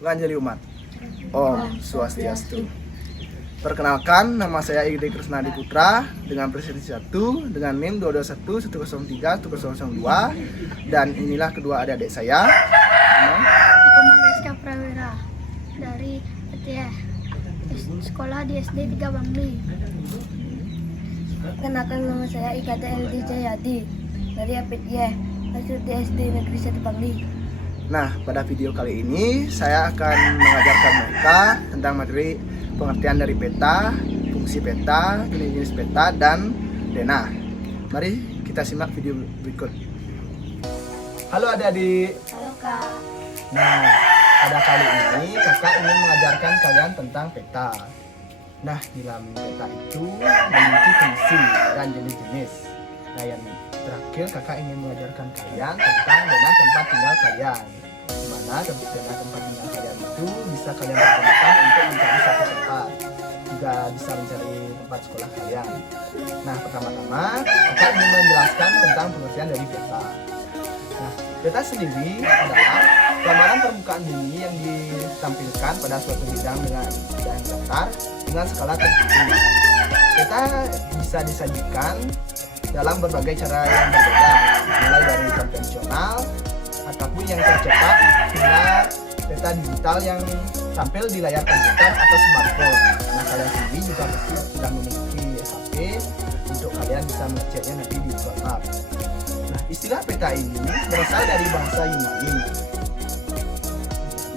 Penganjali umat. Om Swastiastu. Perkenalkan, nama saya Igede Krisnadi Putra dengan presisi 1 dengan NIM 221-103-102 dan inilah kedua adik-adik saya. Aku Reska Prawira dari Petiah, sekolah di SD 3 Bangli. Kenalkan, nama saya Ikada LD Jayadi dari Petiah, masuk di SD Negeri 1 Bangli. Nah, pada video kali ini saya akan mengajarkan mereka tentang materi pengertian dari peta, fungsi peta, jenis-jenis peta, dan denah. Mari kita simak video berikut. Halo adik-adik. Halo Kak. Nah, pada kali ini kakak ingin mengajarkan kalian tentang peta. Nah, di dalam peta itu memiliki fungsi dan jenis-jenis. Nah, yang terakhir kakak ingin mengajarkan kalian tentang denah tempat tinggal kalian. Di mana denah tempat tinggal kalian itu bisa kalian gunakan untuk mencari satu tempat. Juga bisa mencari tempat sekolah kalian. Nah, pertama-tama kakak ingin menjelaskan tentang pengertian dari peta. Nah, peta sendiri adalah gambaran permukaan bumi yang ditampilkan pada suatu bidang dengan datar dengan skala tertentu. Peta bisa disajikan dalam berbagai cara yang berbeda, mulai dari konvensional ataupun yang tercepat hingga peta digital yang tampil di layar komputer atau smartphone. Nah, kalian sendiri juga pasti sudah memiliki HP untuk kalian bisa mengeceknya nanti di Google Maps. Nah, istilah peta ini berasal dari bahasa Yunani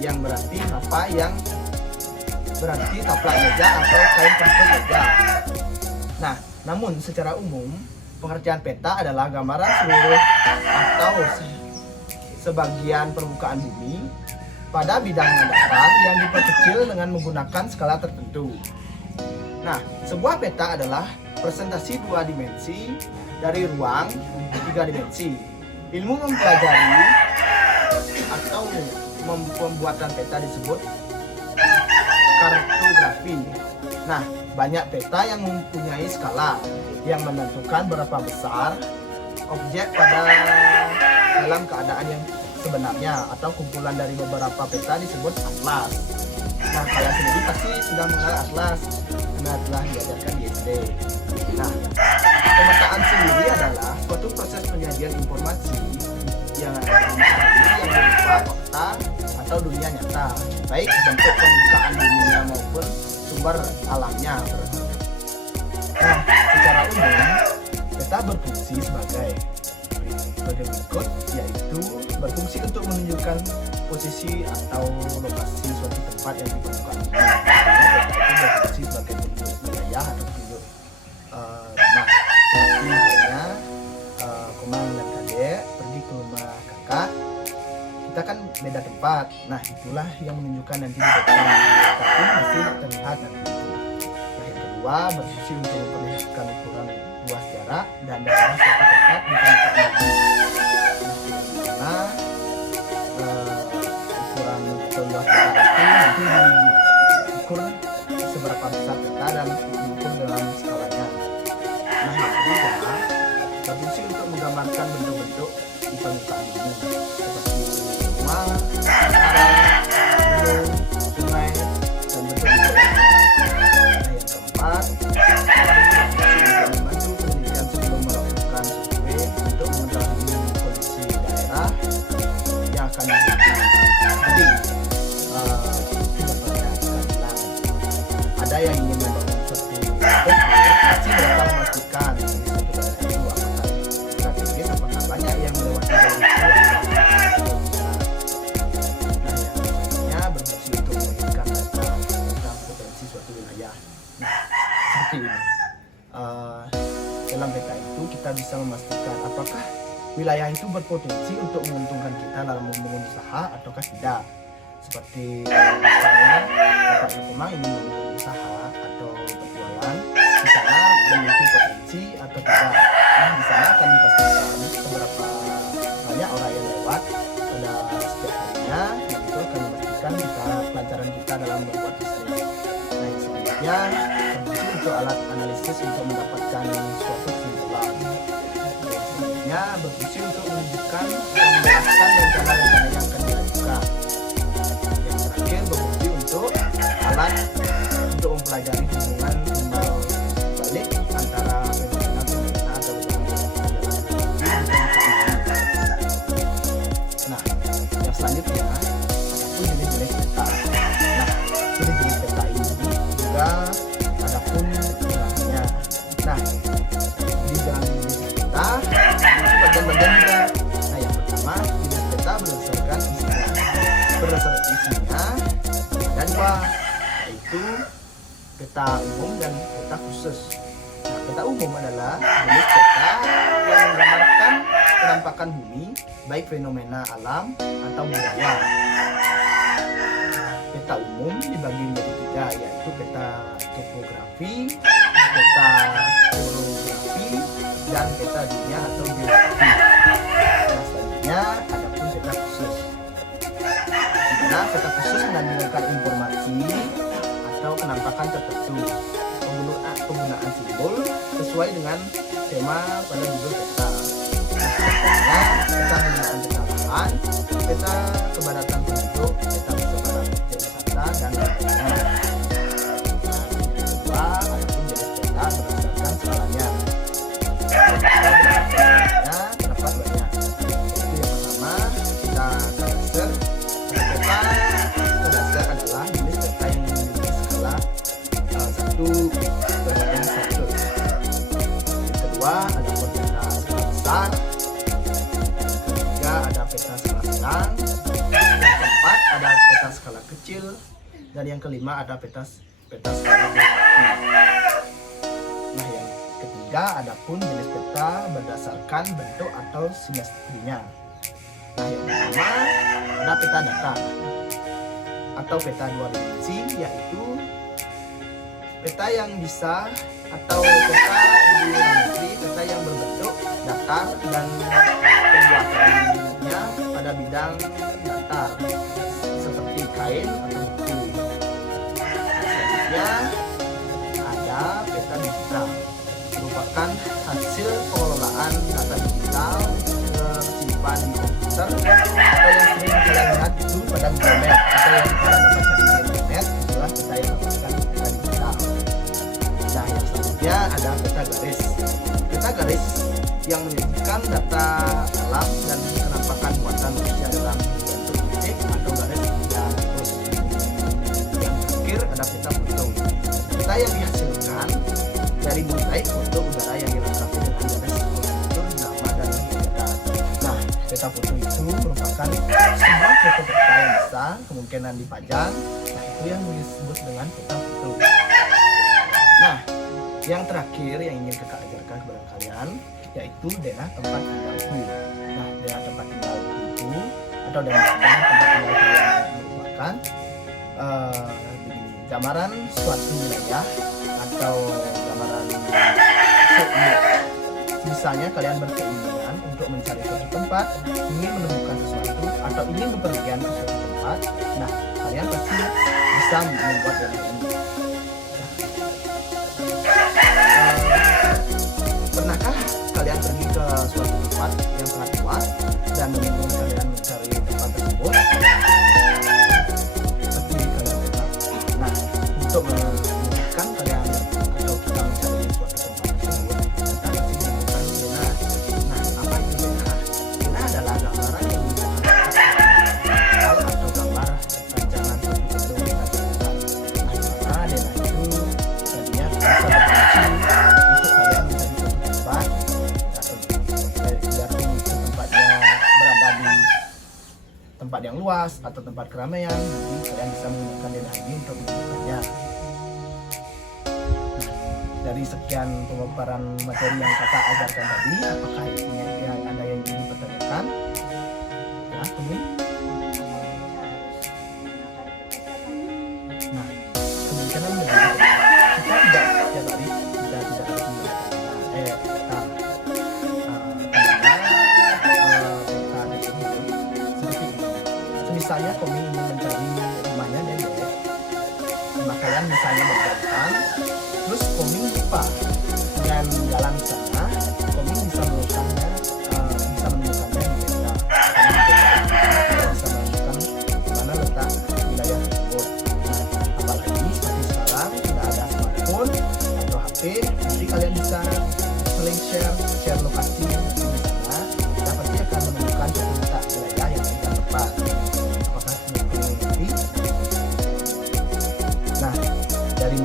yang berarti mapa, yang berarti taplak meja atau kain pentul meja. Nah, namun secara umum pengertian peta adalah gambaran seluruh atau sebagian permukaan bumi pada bidang datar yang diperkecil dengan menggunakan skala tertentu. Nah, sebuah peta adalah presentasi 2 dimensi dari ruang 3 dimensi. Ilmu mempelajari atau pembuatan peta disebut kartografi. Nah, banyak peta yang mempunyai skala yang menentukan berapa besar objek pada dalam keadaan yang sebenarnya, atau kumpulan dari beberapa peta disebut atlas. Nah, kalian sendiri pasti sudah mengenal atlas karena telah diajarkan di SD. Nah, pemetaan sendiri adalah suatu proses penyajian informasi yang berupa fakta atau dunia nyata, baik bentuk permukaan dunia maupun sumber alamnya. Nah, secara umum peta berfungsi sebagai berikut, yaitu berfungsi untuk menunjukkan posisi atau lokasi suatu tempat yang di permukaan bumi. Peta itu berfungsi sebagai penunjuk wilayah atau penunjuk rumah. Seperti misalnya Komang dan Kadek pergi ke rumah kakak, kita kan beda tempat. Nah, itulah yang menunjukkan nanti di peta, tapi masih terlihat nanti. Nah, yang kedua berfungsi untuk memperlihatkan ukuran luas jarak dan daerah suatu tempat di permukaan bumi. Nah, ukuran luas jarak itu nanti diukur seberapa besar peta dan diukur dalam skalanya. Nah, yang ketiga berfungsi untuk menggambarkan bentuk-bentuk di permukaan bumi seperti rumah, gunung, sungai, dan bentuk-bentuk lainnya. Nah, yang keempat berfungsi untuk membantu penelitian sebelum melakukan survei untuk mengetahui kondisi daerah yang akan diteliti. Jadi, tidak perhatikan, ada yang ingin membangun suatu daerah, pasti mereka memastikan di suatu daerah itu apakah strategis, apakah banyak yang melewati jalur itu. Nah, yang berfungsi untuk memberikan data tentang potensi suatu wilayah. Nah, seperti ini. Dalam peta itu kita bisa memastikan apakah wilayah itu berpotensi untuk menguntungkan kita dalam membangun usaha ataukah tidak. Seperti misalnya Bapak Komang ingin membangun usaha atau berjualan, di sana memiliki potensi atau tidak. Nah, di sana akan dipastikan seberapa banyak orang yang lewat pada setiap harinya, dan itu akan memastikan kelancaran kita dalam membuat bisnis. Nah, yang selanjutnya berfungsi untuk alat analisis untuk mendapatkan suatu kesimpulan. Dan selanjutnya berfungsi untuk menunjukkan dan menjelaskan rencana-rencana yang akan dilakukan. Yang terakhir untuk mempelajari hubungan timbal balik antara fenomena atau nah, yang selanjutnya adapun jenis-jenis peta. Nah, jenis-jenis peta ini juga adapun gunanya. Nah, di dalam jenis peta bagian-bagian juga. Nah, yang pertama jenis peta berdasarkan isinya dan dua, yaitu peta umum dan peta khusus. Nah, peta umum adalah jenis peta yang menggambarkan penampakan bumi, baik fenomena alam atau budaya. Peta umum dibagi menjadi tiga, yaitu peta topografi, peta orografi, dan peta dunia atau geografi. Nah, selanjutnya ada pun peta khusus. Nah, peta khusus menandakan informasi atau penampakan tertentu, penggunaan simbol sesuai dengan tema pada judul peta. Nah, peta menggunakan peta lahan, peta kepadatan penduduk, peta persebaran objek wisata, dan lainnya. Kedua, adapun jenis peta berdasarkan skalanya. Terdapat banyak. Yang pertama, peta kadaster. Peta kadaster adalah jenis peta yang memiliki skala 1/100. Kedua, ada peta skala besar. Ketiga, ada peta skala sedang. Yang keempat, ada peta skala kecil. Dan yang kelima, ada peta skala geografi. Nah, yang ketiga, ada pun jenis peta berdasarkan bentuk atau simetrinya. Nah, yang pertama ada peta datar atau peta dua dimensi, yaitu peta yang bisa atau peta geometri, peta yang berbentuk datar dan pembuatannya pada bidang datar seperti kain atau buku. Selanjutnya ada peta digital, merupakan hasil pengelolaan data digital tersimpan di komputer atau yang sering kalian lihat itu pada Google Map atau yang kalian dapat cari di internet. Itulah peta yang merupakan peta digital. Nah, yang selanjutnya ada peta garis. Peta garis yang menyajikan data alam dan penampakan muatan manusia dalam bentuk titik atau garis dan terus. Yang terakhir ada peta foto. Peta yang dihasilkan dari mozaik foto udara yang dilengkapi dengan garis kontur nama dan peta. Nah, peta foto itu merupakan sebuah foto peta yang bisa kemungkinan dipajang. Nah, itu yang disebut dengan peta foto. Nah, yang terakhir yang ingin kakak ajarkan kepada kalian yaitu daerah tempat tinggalku. Nah, daerah tempat tinggalku itu atau daerah tempat tinggal kalian merupakan begini, gambaran suatu wilayah atau gambaran misalnya kalian berkeinginan untuk mencari suatu tempat, ingin menemukan sesuatu atau ingin bepergian ke suatu tempat. Nah, kalian pasti bisa membuat daerah ini. Pernahkah kalian pergi ke suatu tempat yang sangat luas dan menunggu kalian mencari tempat tersebut? Pasti kalian pernah. Nah, untuk memudahkan kalian atau kita mencari suatu tempat tersebut, kita pasti menggunakan zona. Nah, apa itu zona? Zona adalah gambaran yang menggambarkan atau gambar rancangan suatu gedung yang terbuka. Nah, zona itu tadinya bisa berfungsi untuk kalian mencari suatu tempat atau biarpun itu tempatnya berada di tempat yang luas atau tempat keramaian, jadi kalian bisa menggunakan daerah ini untuk menemukannya. Nah, dari sekian pemaparan materi yang kakak ajarkan tadi, apakah ini yang ada yang ingin dipertanyakan? Ya, Tumi? Nah, kemungkinan begini, kita tidak setiap hari kita tidak harus menggunakan peta tersebut seperti ini. Misalnya kami ingin mencari rumahnya Dede, rumah kalian misalnya berjalan, terus kami lupa dan jalan ke sana, kami bisa menemukannya di peta. Karena di peta itu kita bisa menemukan di mana letak wilayah tersebut. Nah, apalagi seperti sekarang sudah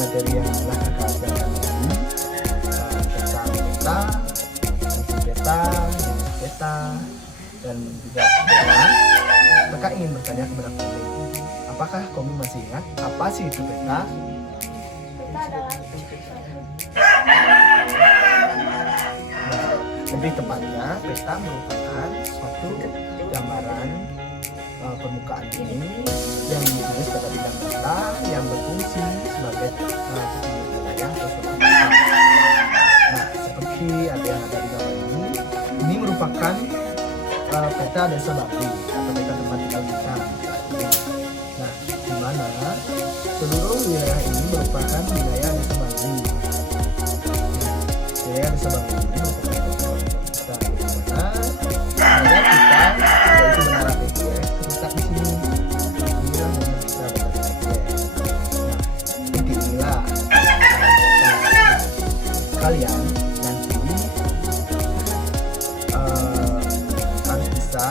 materi yang telah kakak ajarkan tadi tentang peta, fungsi peta, jenis peta, dan juga peta. Kakak ingin bertanya kepada Komi, apakah Komi masih ingat apa sih itu peta? Peta adalah Lebih tepatnya, peta merupakan suatu gambaran permukaan bumi yang ditulis pada bidang peta yang berfungsi sebagai petunjuk wilayah atau suatu tempat. Nah, seperti ada yang ada di gambar ini merupakan peta desa Bambi atau peta tempat tinggal kita. Nah, di mana seluruh wilayah ini merupakan wilayah desa Bambi. Wilayah desa Bambi ini merupakan kita di mana wilayah kita yaitu Menara PGF terletak di sini. Inilah yang kita berada di PGF. Nah, titik inilah kalian nanti harus bisa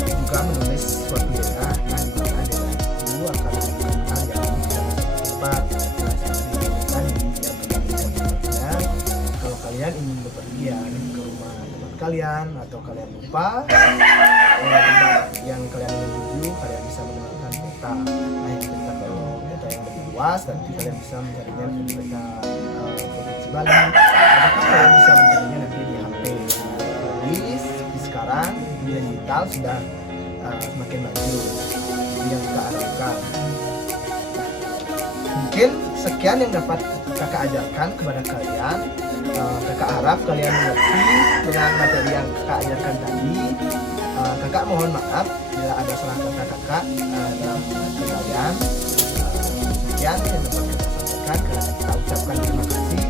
juga menulis suatu daerah yang dimana daerah itu akan menggunakan jalan tempat. Nah, seperti tadi yang memberikan kalau kalian ingin bepergian ke rumah teman kalian atau kalian lupa tempat yang kalian ingin tuju, kalian bisa menggunakan peta. Nah, yang peta kalau peta yang lebih luas, nanti kalian bisa mencarinya di peta provinsi Bali. Atau kalian bisa mencarinya nanti di HP. Jadi sekarang dunia digital sudah semakin maju yang kita harapkan. Mungkin sekian yang dapat kakak ajarkan kepada kalian. Kakak harap kalian mengerti dengan materi yang kakak ajarkan tadi. Kakak mohon maaf bila ada salah kata kakak dalam hati kalian. Sekian yang dapat kita sampaikan. Kita ucapkan terima kasih.